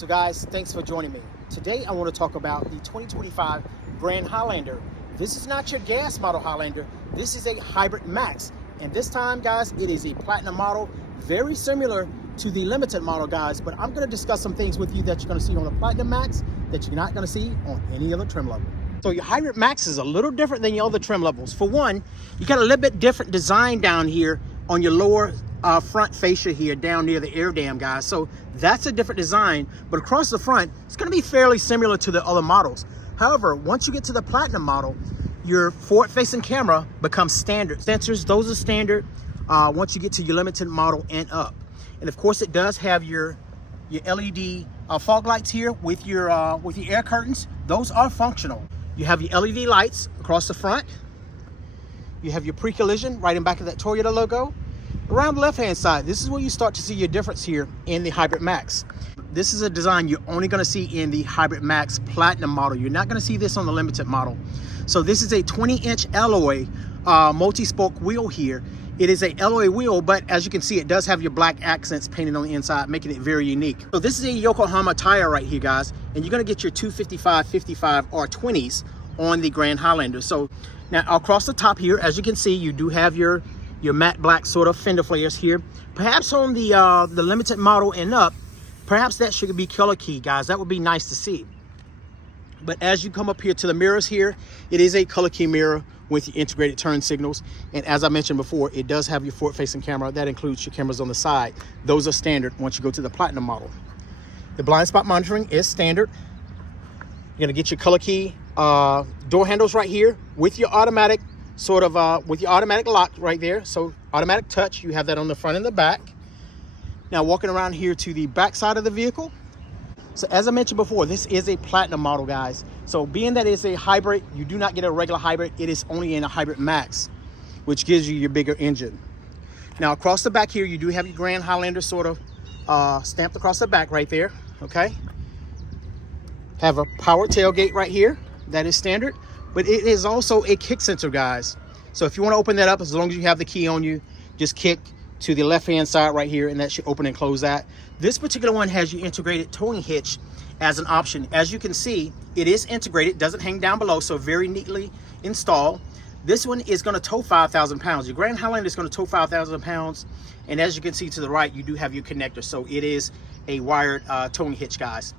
So guys, thanks for joining me. Today I want to talk about the 2025 Grand Highlander. This is not your gas model Highlander. This is a hybrid max. And this time, guys, it is a platinum model, very similar to the limited model, guys. But I'm going to discuss some things with you that you're going to see on the Platinum Max that you're not going to see on any other trim level. So your hybrid max is a little different than your other trim levels. For one, you got a little bit different design down here on your lower front fascia here down near the air dam, guys. So that's a different design, but across the front, it's going to be fairly similar to the other models. However, once you get to the platinum model, your forward-facing camera becomes standard. Sensors, those are standard once you get to your limited model and up. And of course, it does have your LED fog lights here with your air curtains. Those are functional. You have your LED lights across the front. You have your pre-collision right in back of that Toyota logo. Around the left-hand side, this is where you start to see your difference here in the Hybrid Max. This is a design you're only going to see in the Hybrid Max Platinum model. You're not going to see this on the limited model. So this is a 20-inch alloy multi-spoke wheel here. It is a alloy wheel, but as you can see, it does have your black accents painted on the inside, making it very unique. So this is a Yokohama tire right here, guys, and you're going to get your 255, 55, or 20s on the Grand Highlander. So now across the top here, as you can see, you do have your matte black sort of fender flares here. Perhaps on the limited model and up, perhaps that should be color key, guys. That would be nice to see. But as you come up here to the mirrors here, it is a color key mirror with your integrated turn signals. And as I mentioned before, it does have your forward-facing camera. That includes your cameras on the side. Those are standard once you go to the Platinum model. The blind spot monitoring is standard. You're gonna get your color key door handles right here with your automatic automatic lock right there. So automatic touch, you have that on the front and the back. Now walking around here to the back side of the vehicle. So as I mentioned before, this is a platinum model, guys. So being that it's a hybrid, you do not get a regular hybrid. It is only in a Hybrid Max, which gives you your bigger engine. Now across the back here, you do have your Grand Highlander sort of stamped across the back right there, okay? Have a power tailgate right here. That is standard, but it is also a kick sensor, guys. So if you want to open that up, as long as you have the key on you, just kick to the left-hand side right here, and that should open and close that. This particular one has your integrated towing hitch as an option. As you can see, it is integrated, doesn't hang down below, so very neatly installed. This one is going to tow 5,000 pounds. Your Grand Highlander is going to tow 5,000 pounds, and as you can see to the right, you do have your connector, so it is a wired towing hitch, guys.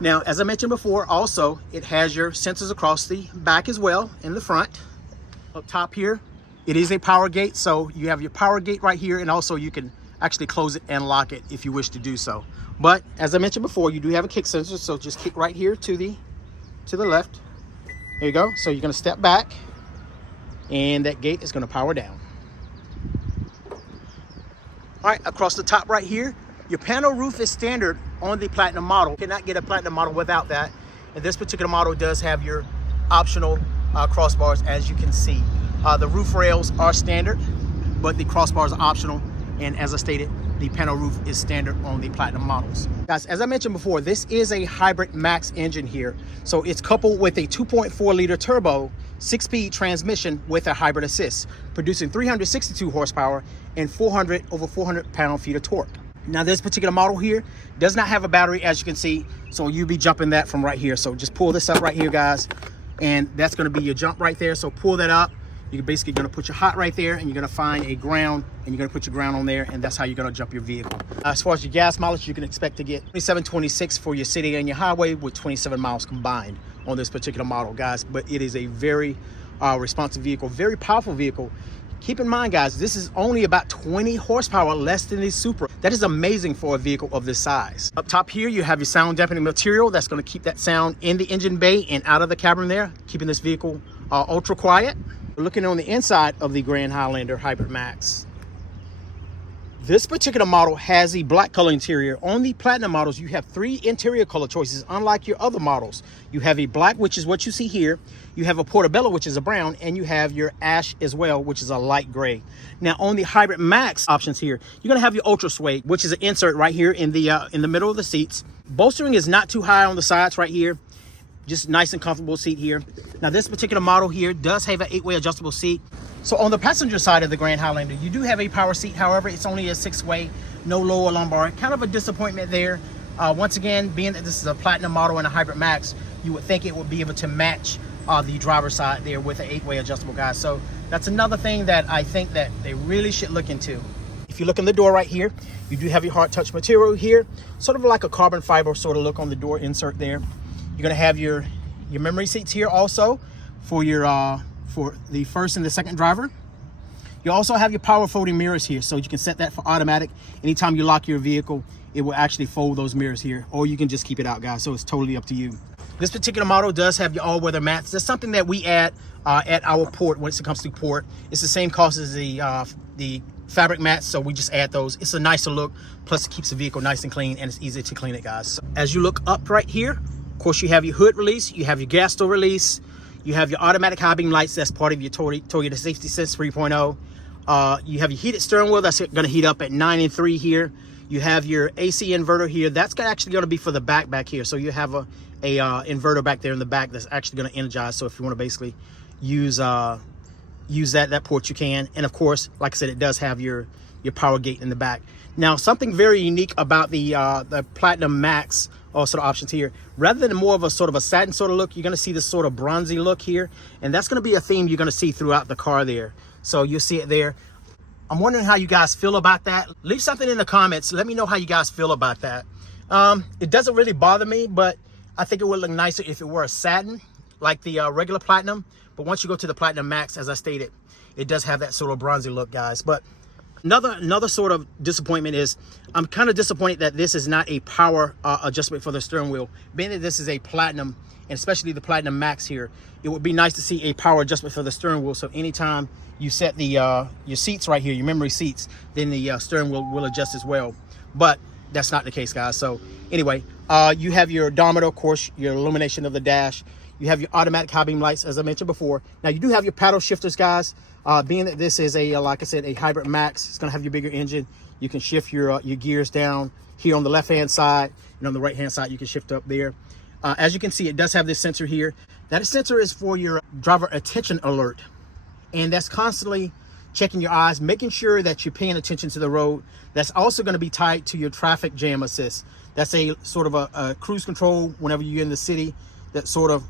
Now, as I mentioned before, also, it has your sensors across the back as well, in the front. Up top here, it is a power gate, so you have your power gate right here, and also you can actually close it and lock it if you wish to do so. But as I mentioned before, you do have a kick sensor, so just kick right here to the left. There you go. So you're going to step back, and that gate is going to power down. All right, across the top right here, your panel roof is standard on the Platinum model. You cannot get a Platinum model without that. And this particular model does have your optional crossbars, as you can see. The roof rails are standard, but the crossbars are optional. And as I stated, the panel roof is standard on the Platinum models. Guys, as I mentioned before, this is a Hybrid Max engine here. So it's coupled with a 2.4 liter turbo 6-speed transmission with a hybrid assist, producing 362 horsepower and over 400 pound-feet of torque. Now this particular model here does not have a battery, as you can see, so you'll be jumping that from right here. So just pull this up right here, guys, and that's going to be your jump right there. So pull that up. You're basically going to put your hot right there, and you're going to find a ground, and you're going to put your ground on there, and that's how you're going to jump your vehicle. As far as your gas mileage, you can expect to get 2726 for your city and your highway, with 27 miles combined on this particular model, guys. But it is a very responsive vehicle, very powerful vehicle. Keep in mind, guys, this is only about 20 horsepower less than the Supra. That is amazing for a vehicle of this size. Up top here, you have your sound dampening material that's going to keep that sound in the engine bay and out of the cabin there, keeping this vehicle ultra quiet. We're looking on the inside of the Grand Highlander Hybrid Max. This particular model has a black color interior. On the Platinum models, you have 3 interior color choices, unlike your other models. You have a black, which is what you see here. You have a Portobello, which is a brown, and you have your ash as well, which is a light gray. Now, on the Hybrid Max options here, you're gonna have your Ultrasuede, which is an insert right here in the middle of the seats. Bolstering is not too high on the sides right here. Just nice and comfortable seat here. Now this particular model here does have an 8-way adjustable seat. So on the passenger side of the Grand Highlander, you do have a power seat. However, it's only a 6-way, no lower lumbar. Kind of a disappointment there. Once again, being that this is a Platinum model and a Hybrid Max, you would think it would be able to match the driver's side there with an 8-way adjustable, guys. So that's another thing that I think that they really should look into. If you look in the door right here, you do have your hard touch material here, sort of like a carbon fiber sort of look on the door insert there. You're gonna have your memory seats here also for your for the first and the second driver. You also have your power folding mirrors here, so you can set that for automatic. Anytime you lock your vehicle, it will actually fold those mirrors here, or you can just keep it out, guys. So it's totally up to you. This particular model does have your all-weather mats. That's something that we add at our port when it comes to port. It's the same cost as the fabric mats, so we just add those. It's a nicer look, plus it keeps the vehicle nice and clean, and it's easy to clean it, guys. So as you look up right here, of course, you have your hood release, you have your gas door release, you have your automatic high beam lights. That's part of your Toyota Safety Sense 3.0. You have your heated steering wheel. That's going to heat up at 9 and 3 here. You have your AC inverter here. That's actually going to be for the back here. So you have a inverter back there in the back that's actually going to energize. So if you want to basically use that port, you can. And of course, like I said, it does have your power gate in the back. Now, something very unique about the Platinum Max sort of options here, rather than more of a sort of a satin sort of look, you're going to see this sort of bronzy look here, and that's going to be a theme you're going to see throughout the car there. So you'll see it there. I'm wondering how you guys feel about that. Leave something in the comments. Let me know how you guys feel about that. It doesn't really bother me, but I think it would look nicer if it were a satin like the regular Platinum. But once you go to the Platinum Max, as I stated, it does have that sort of bronzy look, guys. But another sort of disappointment is I'm kind of disappointed that this is not a power adjustment for the steering wheel. Being that this is a Platinum, and especially the Platinum Max here, it would be nice to see a power adjustment for the steering wheel. So anytime you set the your seats right here, your memory seats, then the steering wheel will adjust as well. But that's not the case, guys. So anyway, you have your odometer, of course, your illumination of the dash. You have your automatic high beam lights, as I mentioned before. Now you do have your paddle shifters, guys. Being that this is a, like I said, a Hybrid Max, it's gonna have your bigger engine. You can shift your gears down here on the left-hand side, and on the right-hand side, you can shift up there. As you can see, it does have this sensor here. That sensor is for your driver attention alert. And that's constantly checking your eyes, making sure that you're paying attention to the road. That's also gonna be tied to your traffic jam assist. That's a sort of a cruise control whenever you're in the city, that sort of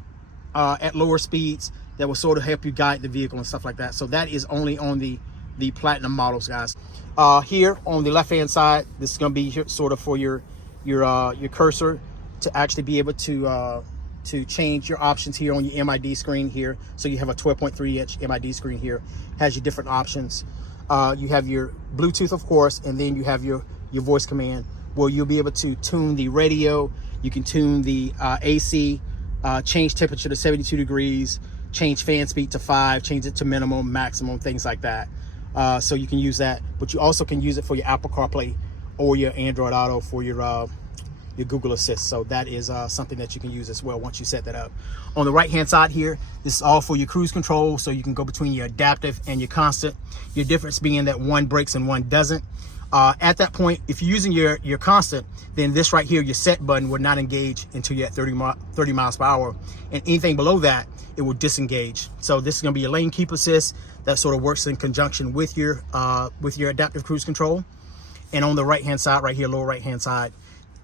at lower speeds, that will sort of help you guide the vehicle and stuff like that. So that is only on the Platinum models, guys. Here on the left-hand side, this is gonna be here, sort of for your cursor to actually be able to change your options here on your MID screen here. So you have a 12.3-inch MID screen here, has your different options. You have your Bluetooth, of course, and then you have your voice command, where you'll be able to tune the radio. You can tune the AC, change temperature to 72 degrees, change fan speed to 5, change it to minimum, maximum, things like that. So you can use that, but you also can use it for your Apple CarPlay or your Android Auto for your Google Assist. So that is something that you can use as well once you set that up. On the right hand side here, this is all for your cruise control, so you can go between your adaptive and your constant. Your difference being that one brakes and one doesn't. At that point, if you're using your constant, then this right here, your set button, would not engage until you're at 30 miles per hour, and anything below that, it will disengage. So this is going to be your lane keep assist that sort of works in conjunction with your adaptive cruise control. And on the right hand side right here, lower right hand side,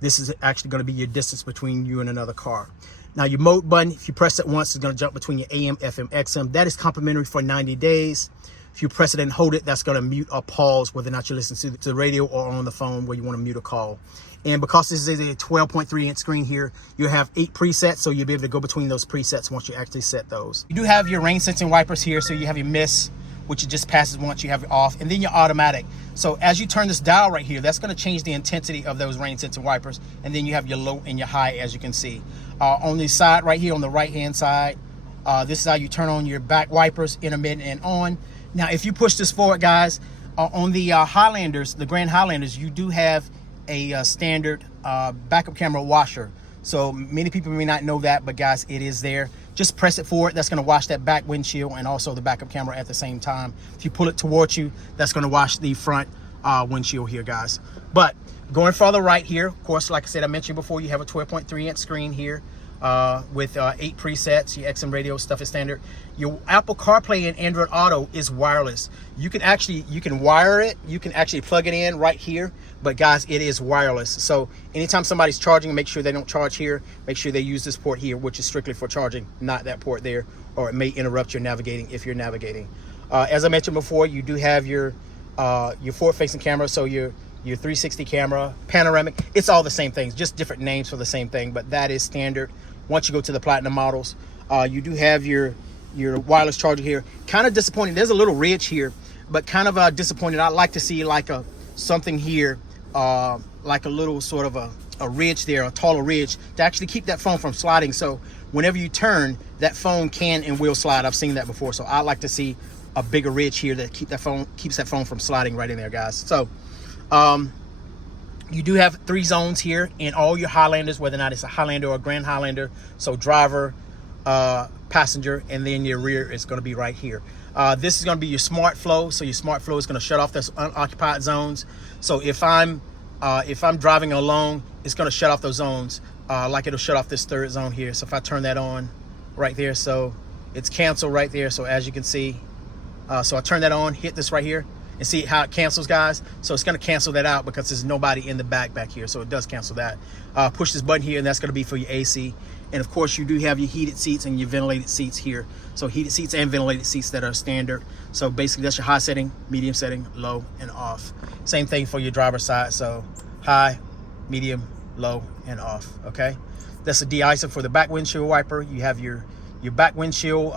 this is actually going to be your distance between you and another car. Now your mode button, if you press it once, it's going to jump between your AM, FM, XM. That is complimentary for 90 days. If you press it and hold it, that's going to mute or pause whether or not you listen to the radio or on the phone where you want to mute a call. And because this is a 12.3-inch screen here, you have 8 presets, so you'll be able to go between those presets once you actually set those. You do have your rain sensing wipers here, so you have your mist, which it just passes once you have it off, and then your automatic. So as you turn this dial right here, that's going to change the intensity of those rain sensing wipers, and then you have your low and your high, as you can see. On the side right here, on the right-hand side, this is how you turn on your back wipers, intermittent and on. Now, if you push this forward, guys, on the Highlanders, the Grand Highlanders, you do have a standard backup camera washer. So many people may not know that, but guys, it is there. Just press it forward. That's going to wash that back windshield and also the backup camera at the same time. If you pull it towards you, that's going to wash the front windshield here, guys. But going further right here, of course, like I said, I mentioned before, you have a 12.3-inch screen here. with 8 presets. Your XM radio stuff is standard. Your Apple CarPlay and Android Auto is wireless. You can wire it. You can actually plug it in right here. But guys, it is wireless. So anytime somebody's charging, make sure they don't charge here. Make sure they use this port here, which is strictly for charging, not that port there, or it may interrupt your navigating if you're navigating. As I mentioned before, you do have your forward-facing camera, so your 360 camera, panoramic. It's all the same things, just different names for the same thing, but that is standard. Once you go to the Platinum models, you do have your wireless charger here. Kind of disappointing. There's a little ridge here, but kind of disappointed. I'd like to see like something here, like a little sort of a ridge there, a taller ridge, to actually keep that phone from sliding. So whenever you turn, that phone can and will slide. I've seen that before. So I'd like to see a bigger ridge here that keeps that phone from sliding right in there, guys. So you do have 3 zones here in all your Highlanders, whether or not it's a Highlander or a Grand Highlander. So driver, passenger, and then your rear is going to be right here. This is going to be your smart flow. So your smart flow is going to shut off those unoccupied zones. So if I'm driving alone, it's going to shut off those zones, like it'll shut off this 3rd zone here. So if I turn that on right there, so it's canceled right there. So as you can see, so I turn that on, hit this right here, and see how it cancels, guys. So it's going to cancel that out because there's nobody in the back here. So it does cancel that. Push this button here, and that's going to be for your AC. And of course, you do have your heated seats and your ventilated seats here. So heated seats and ventilated seats that are standard. So basically, that's your high setting, medium setting, low, and off. Same thing for your driver's side. So high, medium, low, and off. Okay. That's a de-icer for the back windshield wiper. You have your back windshield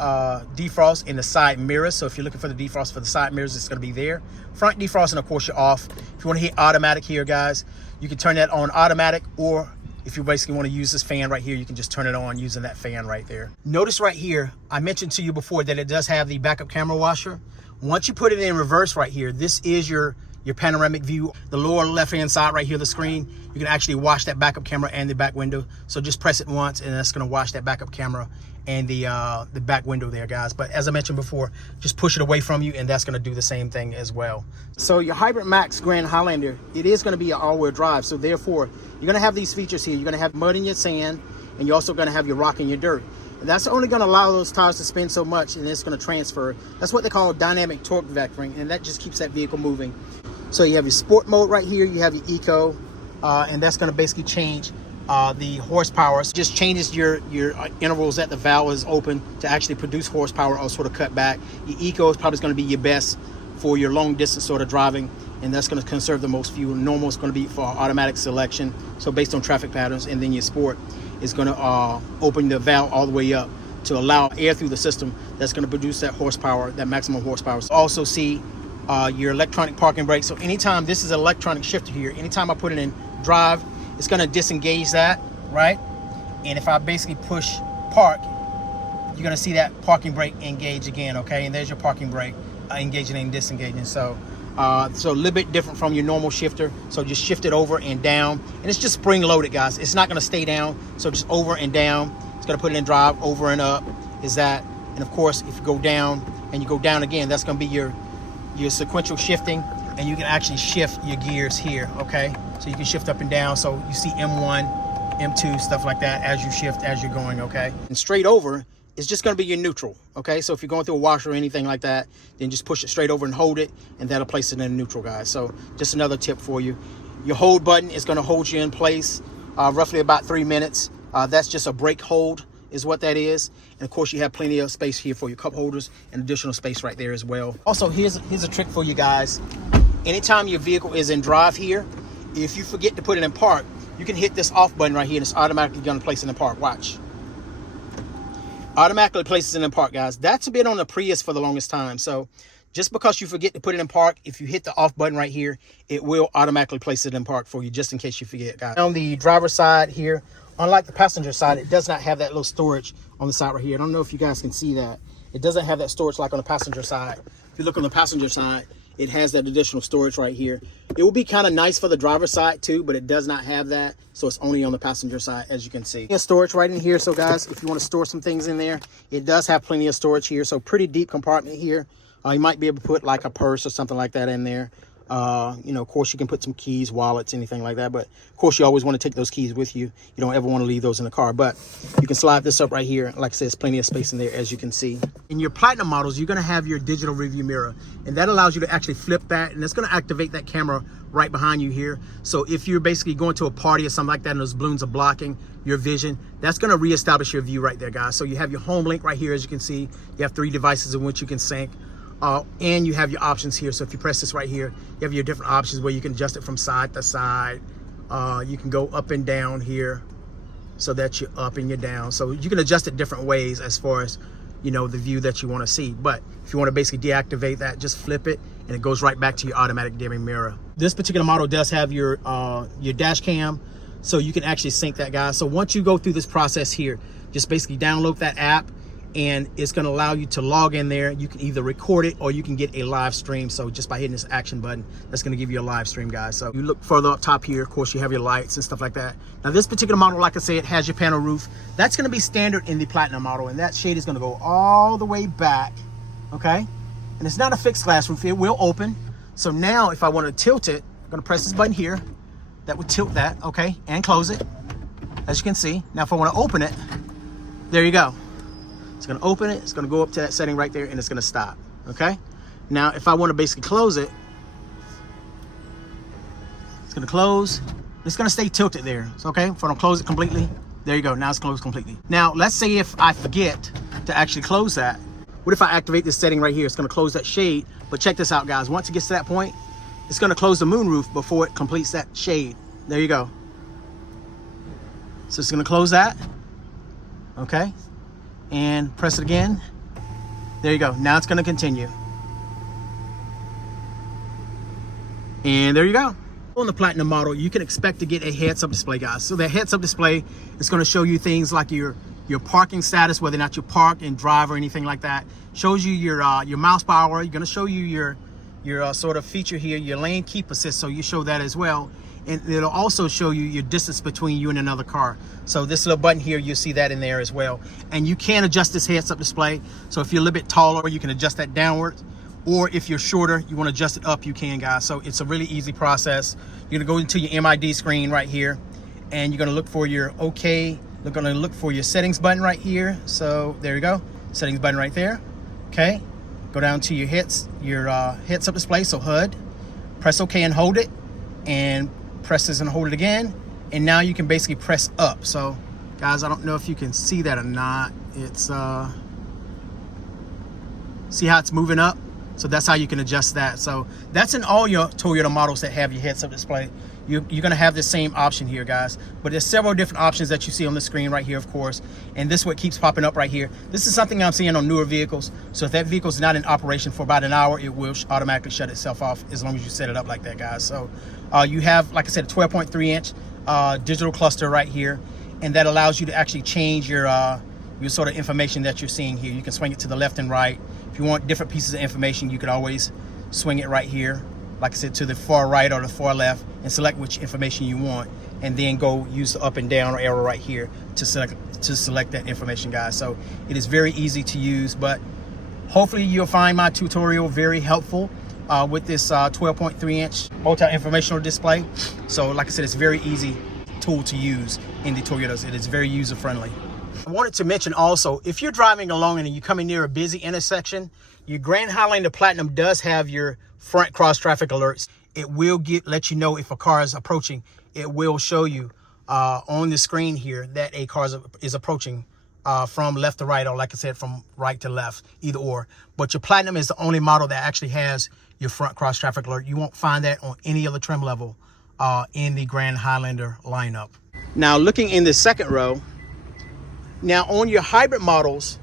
defrost in the side mirrors. So if you're looking for the defrost for the side mirrors, it's going to be there. Front defrost, and of course, you're off. If you want to hit automatic here, guys, you can turn that on automatic, or if you basically want to use this fan right here, you can just turn it on using that fan right there. Notice right here, I mentioned to you before that it does have the backup camera washer. Once you put it in reverse right here, this is your panoramic view. The lower left-hand side right here, the screen, you can actually wash that backup camera and the back window. So just press it once, and that's going to wash that backup camera and the back window there, guys. But as I mentioned before, just push it away from you, and that's going to do the same thing as well. So your Hybrid Max Grand Highlander, it is going to be an all-wheel drive. So therefore, you're going to have these features here. You're going to have mud in your sand, and you're also going to have your rock in your dirt. And that's only going to allow those tires to spin so much, and it's going to transfer. That's what they call dynamic torque vectoring, and that just keeps that vehicle moving. So you have your sport mode right here, you have your eco, and that's going to basically change the horsepower. So it just changes your intervals that the valve is open to actually produce horsepower or sort of cut back. Your eco is probably going to be your best for your long distance sort of driving, and that's going to conserve the most fuel. Normal is going to be for automatic selection, so based on traffic patterns. And then your sport is going to open the valve all the way up to allow air through the system. That's going to produce that horsepower, that maximum horsepower. Also see your electronic parking brake. So anytime, this is an electronic shifter here, anytime I put it in drive, it's going to disengage that, right? And if I basically push park, you're going to see that parking brake engage again, okay? And there's your parking brake engaging and disengaging. So a little bit different from your normal shifter. So just shift it over and down, and it's just spring loaded, guys. It's not going to stay down, so just over and down. It's going to put it in drive, over and up is that. And of course, if you go down and you go down again, that's going to be your sequential shifting, and you can actually shift your gears here, okay? So you can shift up and down. So you see M1, M2, stuff like that as you shift, as you're going, okay? And straight over is just gonna be your neutral, okay? So if you're going through a washer or anything like that, then just push it straight over and hold it, and that'll place it in neutral, guys. So just another tip for you. Your hold button is gonna hold you in place roughly about 3 minutes. That's just a brake hold is what that is. And of course, you have plenty of space here for your cup holders and additional space right there as well. Also, here's a trick for you guys. Anytime your vehicle is in drive here, if you forget to put it in park, you can hit this off button right here, and it's automatically going to place it in park. Watch. Automatically places it in park, guys. That's been on the Prius for the longest time. So just because you forget to put it in park, if you hit the off button right here, it will automatically place it in park for you, just in case you forget, guys. On the driver's side here, unlike the passenger side, it does not have that little storage on the side right here. I don't know if you guys can see that. It doesn't have that storage like on the passenger side. If you look on the passenger side, it has that additional storage right here. It will be kind of nice for the driver's side too, but it does not have that. So it's only on the passenger side, as you can see. There's storage right in here. So guys, if you want to store some things in there, it does have plenty of storage here. So pretty deep compartment here. You might be able to put like a purse or something like that in there. You know, of course, you can put some keys, wallets, anything like that. But of course, you always want to take those keys with you. You don't ever want to leave those in the car. But you can slide this up right here. Like I said, there's plenty of space in there, as you can see. In your Platinum models, you're going to have your digital rearview mirror, and that allows you to actually flip that, and it's going to activate that camera right behind you here. So if you're basically going to a party or something like that, and those balloons are blocking your vision, that's going to reestablish your view right there, guys. So you have your home link right here, as you can see. You have 3 devices in which you can sync. And you have your options here. So if you press this right here, you have your different options where you can adjust it from side to side. You can go up and down here so that you're up and you're down. So you can adjust it different ways as far as, you know, the view that you want to see. But if you want to basically deactivate that, just flip it and it goes right back to your automatic dimming mirror. This particular model does have your dash cam, so you can actually sync that, guys. So once you go through this process here, just basically download that app, and it's going to allow you to log in there. You can either record it or you can get a live stream. So just by hitting this action button, that's going to give you a live stream, guys. So you look further up top here, of course, you have your lights and stuff like that. Now this particular model, like I said, has your panel roof. That's going to be standard in the Platinum model, and that shade is going to go all the way back, okay? And it's not a fixed glass roof. It will open. So now if I want to tilt it, I'm going to press this button here. That would tilt that, okay, and close it, as you can see. Now if I want to open it, there you go. It's going to open it, it's going to go up to that setting right there, and it's going to stop, okay? Now, if I want to basically close it, it's going to close. It's going to stay tilted there, so, okay? If I don't close it completely, there you go. Now it's closed completely. Now, let's say if I forget to actually close that. What if I activate this setting right here? It's going to close that shade, but check this out, guys. Once it gets to that point, it's going to close the moonroof before it completes that shade. There you go. So it's going to close that, okay? And press it again. There you go. Now it's going to continue. And there you go. On the Platinum model, you can expect to get a heads-up display, guys. So that heads-up display is going to show you things like your parking status, whether or not you park and drive or anything like that. Shows you your mouse power. You're going to show you your sort of feature here, your lane keep assist. So you show that as well. And it'll also show you your distance between you and another car. So this little button here, you'll see that in there as well. And you can adjust this heads-up display. So if you're a little bit taller, you can adjust that downward. Or if you're shorter, you want to adjust it up, you can, guys. So it's a really easy process. You're gonna go into your MID screen right here, and you're gonna look for your OK. You're gonna look for your settings button right here. So there you go, settings button right there. Okay, go down to your heads-up display, so HUD. Press OK and hold it, and press this and hold it again, and now you can basically press up. So guys, I don't know if you can see that or not. It's see how it's moving up? So that's how you can adjust that. So that's in all your Toyota models that have your heads-up display. You're going to have the same option here, guys. But there's several different options that you see on the screen right here, of course. And this is what keeps popping up right here. This is something I'm seeing on newer vehicles. So if that vehicle is not in operation for about an hour, it will automatically shut itself off as long as you set it up like that, guys. So you have, like I said, a 12.3-inch digital cluster right here. And that allows you to actually change your sort of information that you're seeing here. You can swing it to the left and right. If you want different pieces of information, you could always swing it right here, like I said, to the far right or the far left, and select which information you want, and then go use the up and down or arrow right here to select that information, guys. So it is very easy to use, but hopefully you'll find my tutorial very helpful with this 12.3-inch multi-informational display. So like I said, it's a very easy tool to use in the Toyotas. It is very user-friendly. I wanted to mention also, if you're driving along and you're coming near a busy intersection, your Grand Highlander Platinum does have your front cross traffic alerts. It will let you know if a car is approaching. It will show you on the screen here that a car is approaching from left to right, or like I said, from right to left, either or. But your Platinum is the only model that actually has your front cross traffic alert. You won't find that on any other trim level in the Grand Highlander lineup. Now, looking in the second row, now on your hybrid models,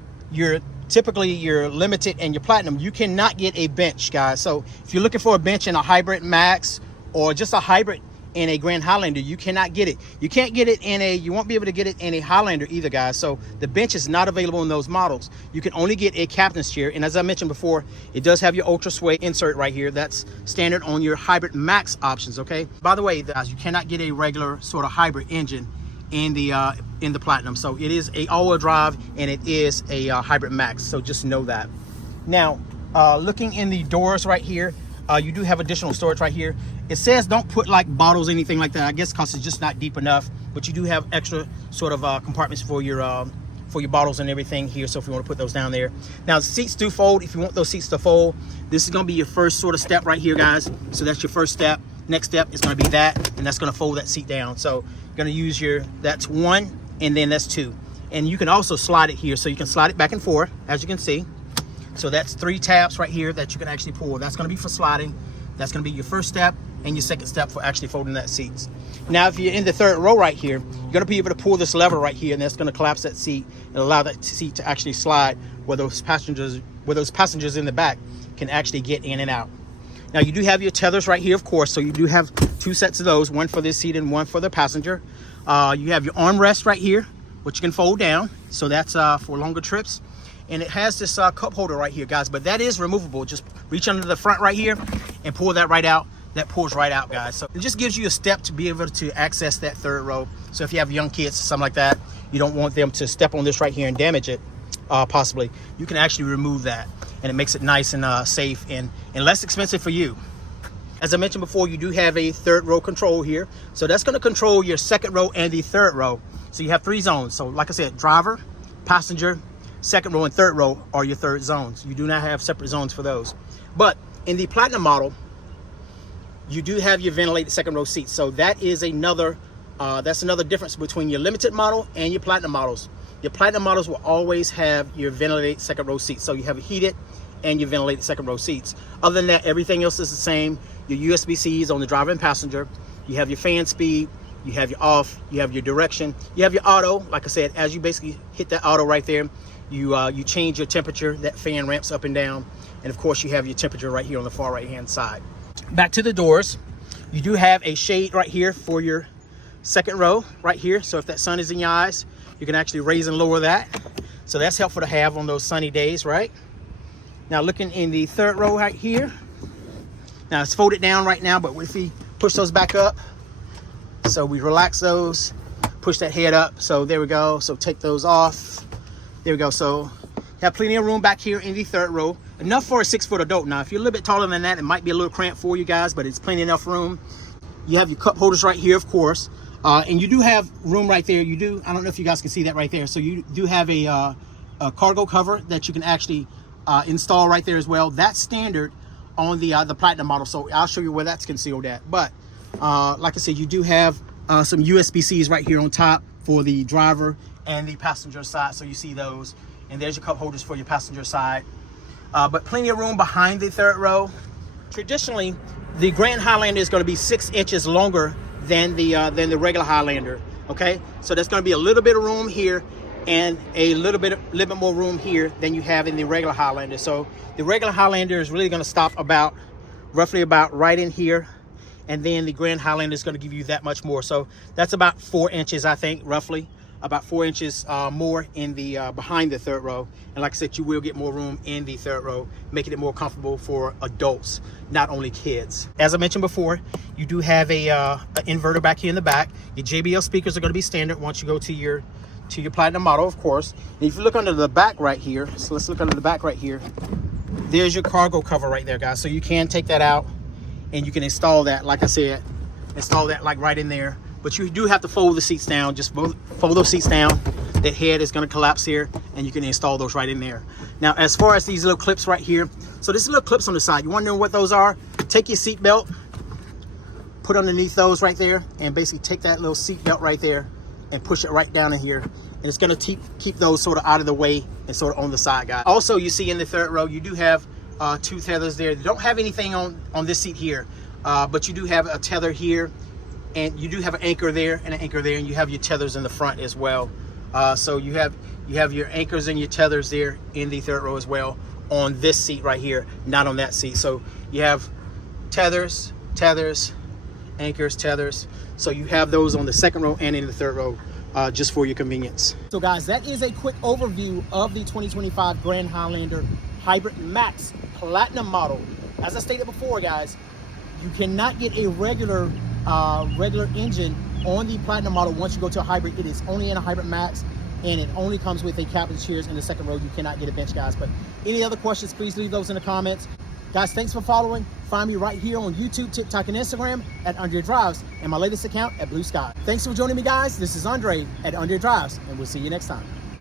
typically your limited and your Platinum, you cannot get a bench, guys. So if you're looking for a bench in a hybrid max or just a hybrid in a Grand Highlander, you cannot get it. You can't get it you won't be able to get it in a Highlander either, guys. So the bench is not available in those models. You can only get a captain's chair. And as I mentioned before, it does have your Ultrasuede insert right here. That's standard on your hybrid max options, okay? By the way, guys, you cannot get a regular sort of hybrid engine in the Platinum. So it is a all-wheel drive, and it is a hybrid max, so just know that. Now looking in the doors right here, You do have additional storage right here. It says don't put like bottles, anything like that, I guess because it's just not deep enough, but you do have extra sort of compartments for your bottles and everything here, so if you want to put those down there. Now the seats do fold. If you want those seats to fold, this is going to be your first sort of step right here, guys. So that's your first step. Next step is going to be that, and that's going to fold that seat down. So you're going to use that's 1, and then that's 2. And you can also slide it here, so you can slide it back and forth, as you can see. So that's 3 tabs right here that you can actually pull. That's going to be for sliding. That's going to be your first step and your second step for actually folding that seats. Now, if you're in the third row right here, you're going to be able to pull this lever right here, and that's going to collapse that seat and allow that seat to actually slide where those passengers in the back can actually get in and out. Now, you do have your tethers right here, of course, so you do have 2 sets of those, one for this seat and one for the passenger. You have your armrest right here, which you can fold down, so that's for longer trips. And it has this cup holder right here, guys, but that is removable. Just reach under the front right here and pull that right out. That pulls right out, guys. So it just gives you a step to be able to access that third row. So if you have young kids or something like that, you don't want them to step on this right here and damage it, possibly. You can actually remove that, and it makes it nice and safe and less expensive for you. As I mentioned before, you do have a third row control here. So that's going to control your second row and the third row. So you have 3 zones. So like I said, driver, passenger, second row, and third row are your third zones. You do not have separate zones for those. But in the Platinum model, you do have your ventilated second row seats. So that is another difference between your limited model and your Platinum models. Your Platinum models will always have your ventilated second row seats. So you have a heated and your ventilated second row seats. Other than that, everything else is the same. Your USB-Cs on the driver and passenger. You have your fan speed. You have your off. You have your direction. You have your auto. Like I said, as you basically hit that auto right there, you change your temperature. That fan ramps up and down. And of course, you have your temperature right here on the far right-hand side. Back to the doors, you do have a shade right here for your second row right here. So if that sun is in your eyes, you can actually raise and lower that. So that's helpful to have on those sunny days, right? Now looking in the third row right here. Now it's folded down right now, but if we push those back up, so we relax those, push that head up. So there we go. So take those off. There we go. So have plenty of room back here in the third row. Enough for a 6-foot adult. Now, if you're a little bit taller than that, it might be a little cramped for you guys, but it's plenty enough room. You have your cup holders right here, of course. And you do have room right there. I don't know if you guys can see that right there. So you do have a cargo cover that you can actually install right there as well. That's standard on the Platinum model. So I'll show you where that's concealed at. But like I said, you do have some USB-Cs right here on top for the driver and the passenger side. So you see those. And there's your cup holders for your passenger side. But plenty of room behind the third row. Traditionally, the Grand Highlander is going to be 6 inches longer than the regular Highlander. Okay, so there's going to be a little bit of room here and a little bit more room here than you have in the regular Highlander. So the regular Highlander is really going to stop roughly about right in here, and then the Grand Highlander is going to give you that much more. So that's about 4 inches, I think, roughly. About 4 inches more in the behind the third row. And like I said, you will get more room in the third row, making it more comfortable for adults, not only kids. As I mentioned before, you do have an inverter back here in the back. Your JBL speakers are going to be standard once you go to your Platinum model, of course. And if you look under the back right here, so let's look under the back right here. There's your cargo cover right there, guys. So you can take that out and you can install that, like I said, install that like right in there. But you do have to fold the seats down. Just fold those seats down. That head is going to collapse here, and you can install those right in there. Now, as far as these little clips right here, so there's little clips on the side. You wondering what those are? Take your seat belt, put underneath those right there, and basically take that little seat belt right there and push it right down in here. And it's going to keep those sort of out of the way and sort of on the side, guys. Also, you see in the third row, you do have 2 tethers there. You don't have anything on this seat here, but you do have a tether here. And you do have an anchor there and an anchor there, and you have your tethers in the front as well. So you have your anchors and your tethers there in the third row as well on this seat right here, not on that seat. So you have tethers, anchors, tethers. So you have those on the second row and in the third row, just for your convenience. So guys, that is a quick overview of the 2025 Grand Highlander Hybrid Max Platinum model. As I stated before, guys, you cannot get a regular engine on the Platinum model. Once you go to a hybrid, it is only in a Hybrid Max, and it only comes with a captain's chairs in the second row. You cannot get a bench, guys. But any other questions, please leave those in the comments. Guys, thanks for following. Find me right here on YouTube, TikTok, and Instagram at Andre Drives, and my latest account at Blue Sky. Thanks for joining me, guys. This is Andre at Andre Drives, and we'll see you next time.